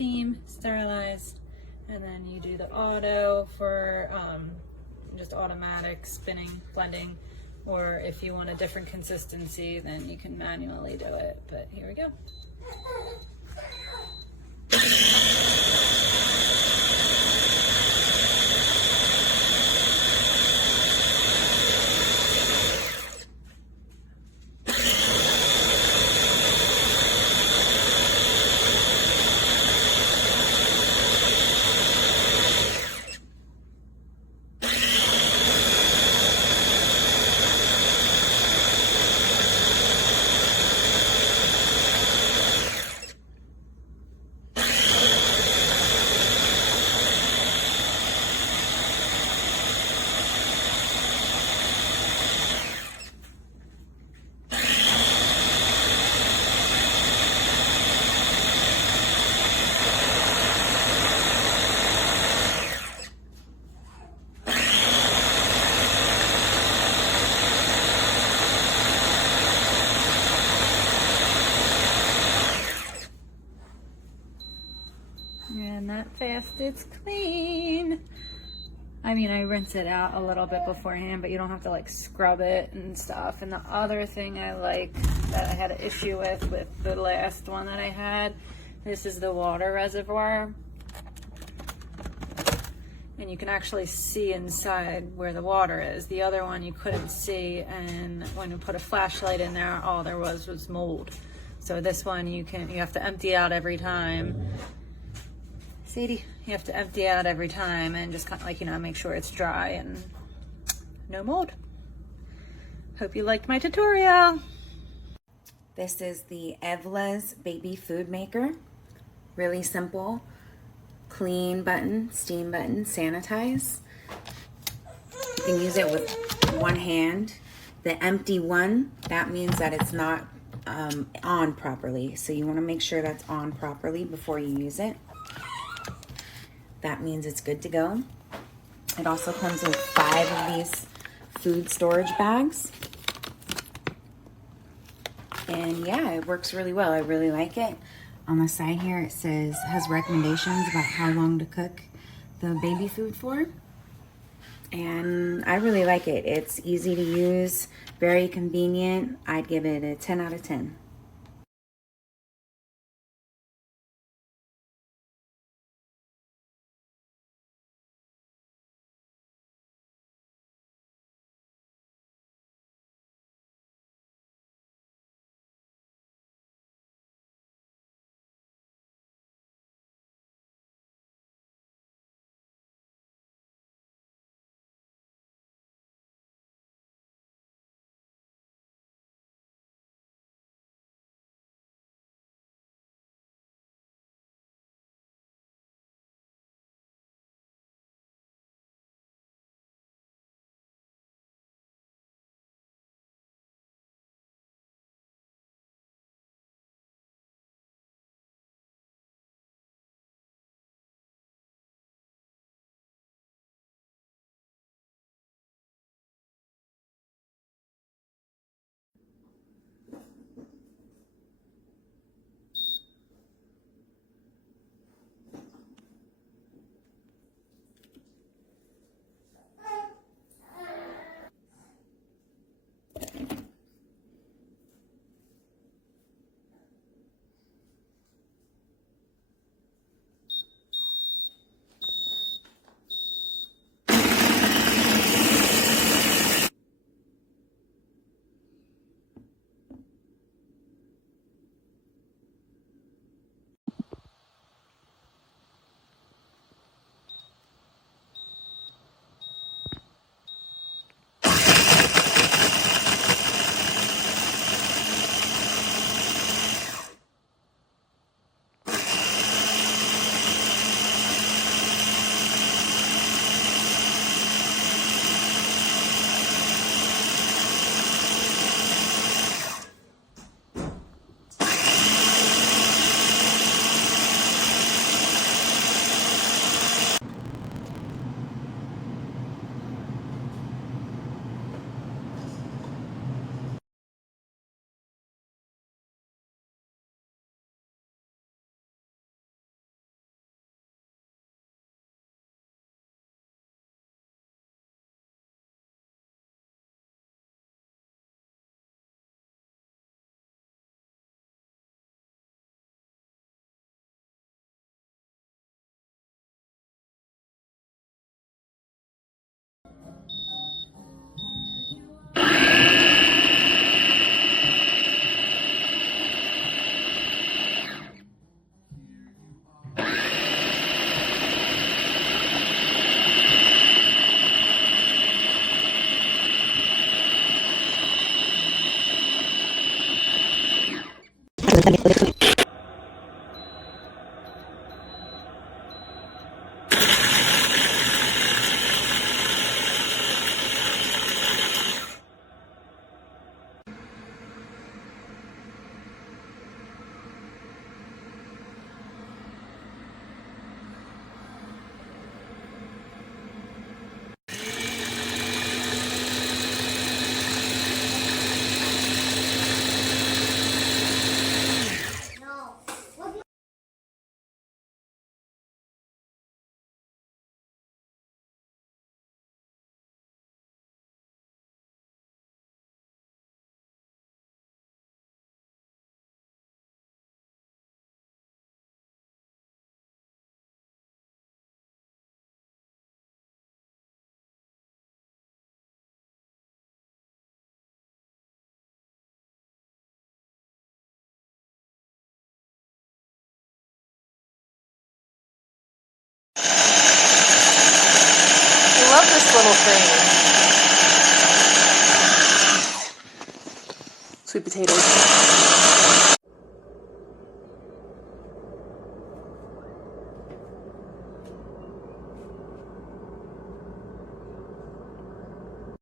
steam, sterilize, and then you do the auto for just automatic spinning, blending, or if you want a different consistency, then you can manually do it. But here we go. And that fast it's clean. I mean, I rinse it out a little bit beforehand, but you don't have to like scrub it and stuff. And the other thing I like that I had an issue with the last one that I had, this is the water reservoir. And you can actually see inside where the water is. The other one you couldn't see, and when you put a flashlight in there, all there was mold. So this one you have to empty out every time. Sadie, you have to empty out every time and just kind of like, make sure it's dry and no mold. Hope you liked my tutorial. This is the EVLA'S baby food maker. Really simple. Clean button, steam button, sanitize. You can use it with one hand. The empty one, that means that it's not on properly. So you want to make sure that's on properly before you use it. That means it's good to go. It also comes with 5 of these food storage bags. And yeah, it works really well. I really like it. On the side here, it has recommendations about how long to cook the baby food for. And I really like it. It's easy to use, very convenient. I'd give it a 10 out of 10. nice little things. Sweet potatoes.